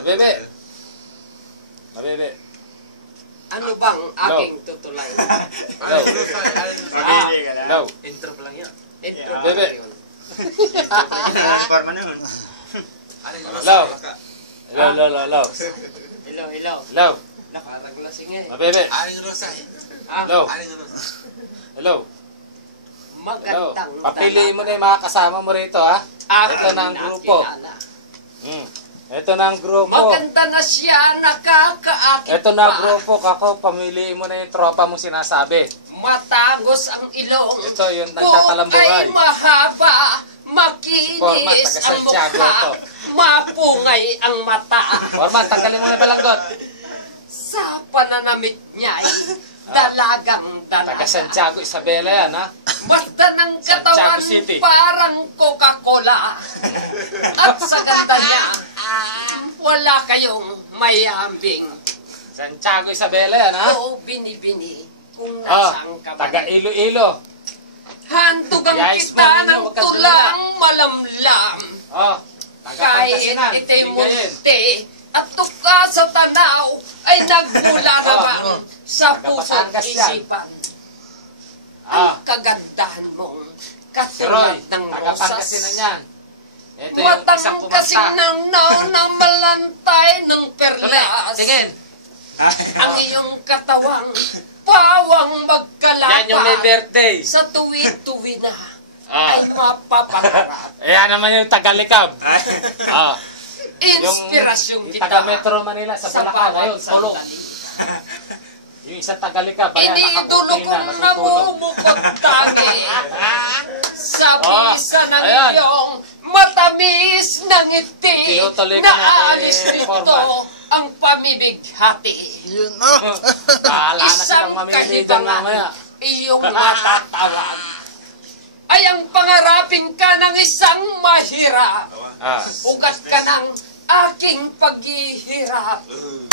Mabebe. Mabebe. Ano bang aking tutulay? Hello. Hello. Intro pa lang yan. Intro pa Bebe. lang yun. Transforma na yun. Hello. Hello. Hello, hello. Hello. Parang lasing eh. Mabebe. Aling Rosa eh. Hello. Aling Rosa. Hello. Magandang Papiliin mo na yung mga kasama mo rito, ha? Ito na ang grupo. Ito na ang grupo. Maganda na siya, nakakaakit Ito na ang grupo. Kako, pamiliin mo na yung tropa mo sinasabi. Matagos ang ilong. Ito yung nagtatalambungay. Ay mahaba, Forman, makinis taga ang Santiago mukha. ito. Mapungay ang mata. Forman, tanggalin mo na balanggot. Sa pananamit niya ay dalagang dalaga. Taga Santiago, Isabela yan, ha? Basta ng katawan Santiago City. parang Coca-Cola. At sa ganda niya, wala kayong mayambing. Santiago, Isabela yan, ha? O binibini kung Ah, nasaan ka taga man. Iloilo. Handugan Yais kita mo, ninyo, ng wag ka tulang malamlam. Oh, taga Kahit Pangasinan. ito'y Lingayen. munti at tuka sa tanaw ay nagmula naman sa Taga pusong Batangas yan. isipan. Ah, Ang kagandahan mong si Roy, katulad ng taga Pangasinan rosas. yan. Ito yung isang Matang kasing kumanta. nangnaw na malantay ng perlas. Tingin. Ang iyong katawang pawang magkalapa. Yan yung may birthday. Sa tuwi-tuwi na Ah. ay mapapangarap. Ayan naman yung tagalikab. Ah, Inspirasyong yung kita taga Metro Manila sa sa Bulacan. bawat Ayun, tulog. sandali. Yung isang tagalikab. Ayan, Iniidolo nakakurtina, kong natutulog. namumukot tangi sa Ah, bisa ng ayan. iyong matamis na ngiti Tinutuloy ka na na, alis dito Foreman. ang pamibighati. Yun na. Bahala na Isang silang mamimili dyan mamaya. iyong matatawag ay ang pangarapin ka ng isang mahirap. Ah. Ugat ka ng aking paghihirap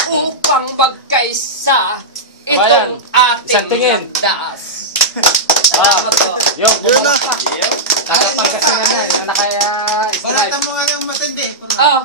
upang magkaisa Bayan, itong ating isang tingin. landas. Ah, Salamat po. yung Yun na. kumanta. Taga Pangasinan yan, yung naka-stripe. Balatan mo nga ng matindi. Oh,